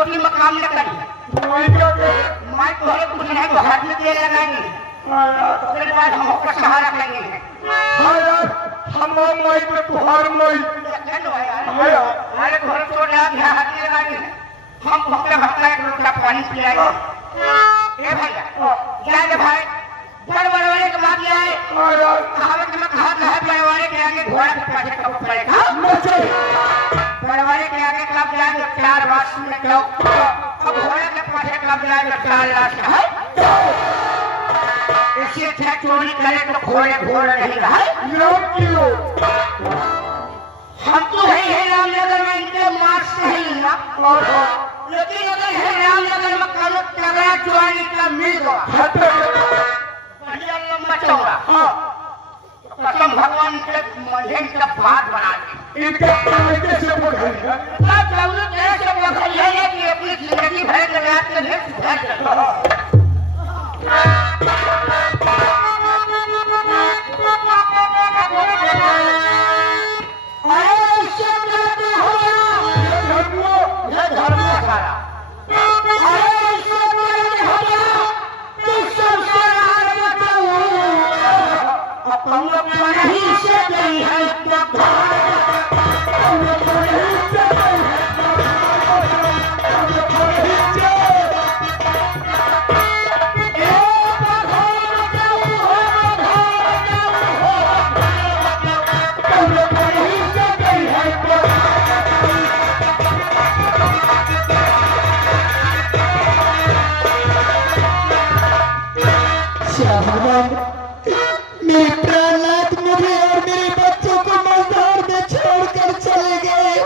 रोटी में काम न करी मैं तोहरे कुछ नहीं तो हाथ में तेल लगाएंगे तेरे बाद हम आपका सहारा करेंगे हम माई पे तुहार माई हमारे घर छोड़ हाथ में लगाएंगे हम भक्ता भक्ता एक लोटा पानी पिलाएंगे ए भैया जाए भाई बड़ बड़वाड़े के मार जाए कहावत में कहा है बड़वाड़े के आगे घोड़ा के पाछे कब पड़ेगा बड़वाड़े के आगे कब जाएंगे 4 बार सुन जाओ अब घोड़ा के पाछे कब जाएंगे 4 लाख है इसी अच्छा चोरी करे तो घोड़े घोड़ा नहीं रहा हम तो है रामनगर में इनके मार से ही ना लेकिन अगर है रामनगर में कानून तगड़ा चुराने का मिल गया बढ़िया लंबा चौड़ा कसम भगवान के मंदिर का भात बना दे इनके कैसे बढ़े कि अपनी जिंदगी भर के रात के लिए सुधार कर मेरे प्राणनाथ मुझे और मेरे बच्चों को मजार में छोड़कर चले गए।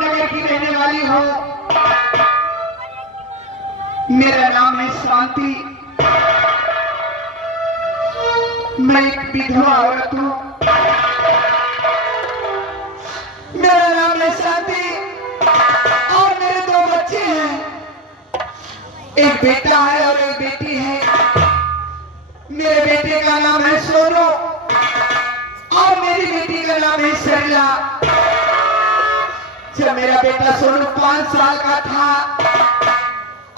रामनगर की रहने वाली हूँ। मेरा नाम है शांति। मैं एक विधवा औरत हूँ। मेरा नाम है शांति और मेरे 2 बच्चे हैं। एक बेटा है और एक बेटी है। मेरे बेटे का नाम है सोनू और मेरी बेटी का नाम है सरला। जब मेरा बेटा सोनू 5 साल का था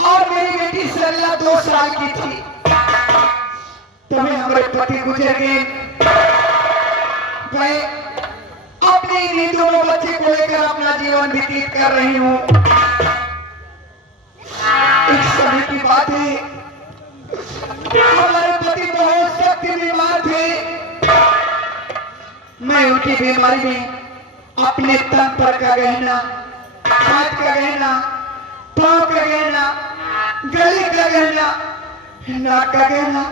और मेरी बेटी सरला 2 साल की थी, तभी हमारे पति गुजर गए। मैं अपने इन्हीं दोनों बच्चे को लेकर अपना जीवन व्यतीत कर रही हूँ। एक समय की बात है, हमारे पति बहुत सख्त बीमार थे। मैं उनकी बीमारी में अपने तन पर का गहना, हाथ का गहना, पांव का गहना, गले का गहना, नाक का गहना,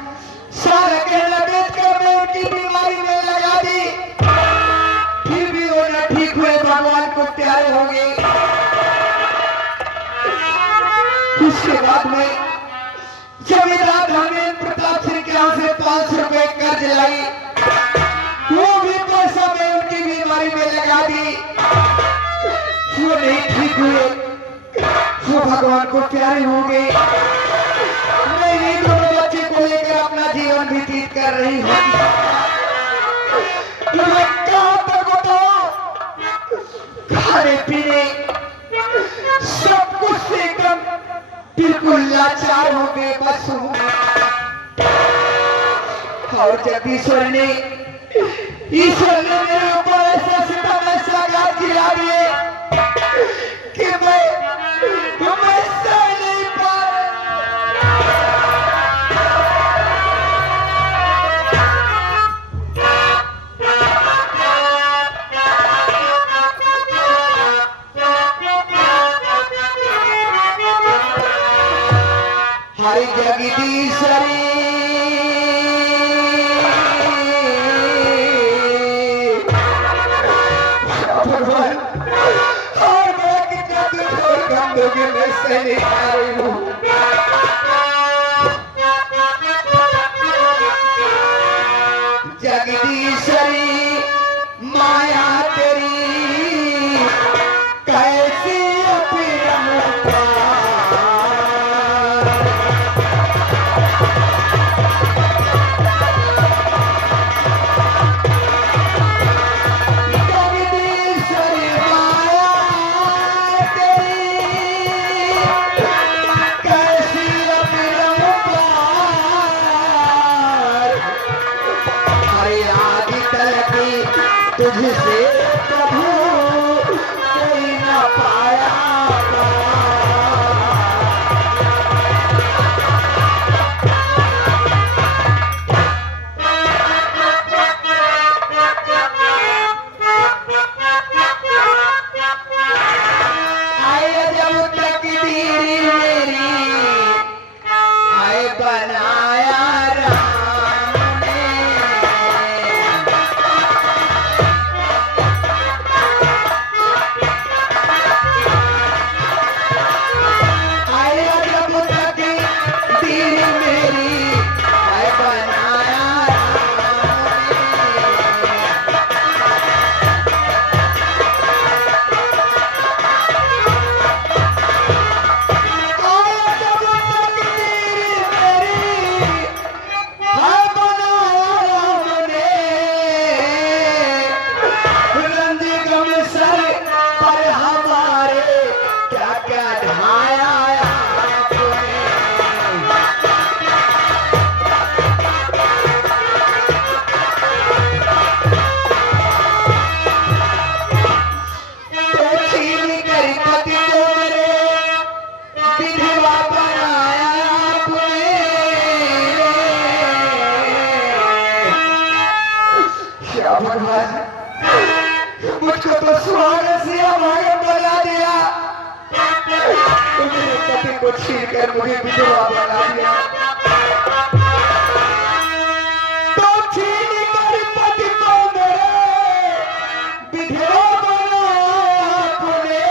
सारा गहना बेचकर मैं उनकी बीमारी में लगा दी। फिर भी वो न ठीक हुए, भगवान को प्यारे हो गए। उसके बाद में जमींदार धर्मेंद्र प्रताप सिंह के यहाँ से 500 रुपए कर्ज लाई। वो भी पैसा मैं उनकी बीमारी में लगा दी। वो नहीं ठीक हुए, वो भगवान को प्यारे हो गए। मैं ये दोनों बच्चे को लेकर अपना जीवन व्यतीत कर रही हूँ। मैं कहाँ तक बताऊं? खाने पीने सब कुछ से एकदम बिल्कुल लाचार हो गए, बस हूँ। और जब ईश्वर ने मेरे ऊपर ऐसा सितम, ऐसा घात गिरा दिए कि मैं सह नहीं पा हरि जगदीश्वरी भगवान, और मैं कितना दुख और गम दोगे, मैं सह नहीं पा रही हूँ। जगदीश्वरी माया तेरी कैसी अपरंपरा। तुझसे प्रभु कोई न पाया। आए जब तकदीर मेरी आए बनाया भगवान, मुझको तो सुहाग से भाग्य बना दिया, तो मेरे पति को छीन कर मुझे विधवा बना दिया। तो छीन कर पति को मेरे विधवा बनाया आपने।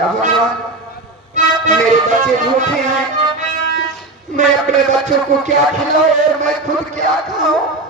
या भगवान, मेरे बच्चे भूखे हैं, मैं अपने बच्चों को क्या खिलाऊं और मैं खुद क्या खाऊं।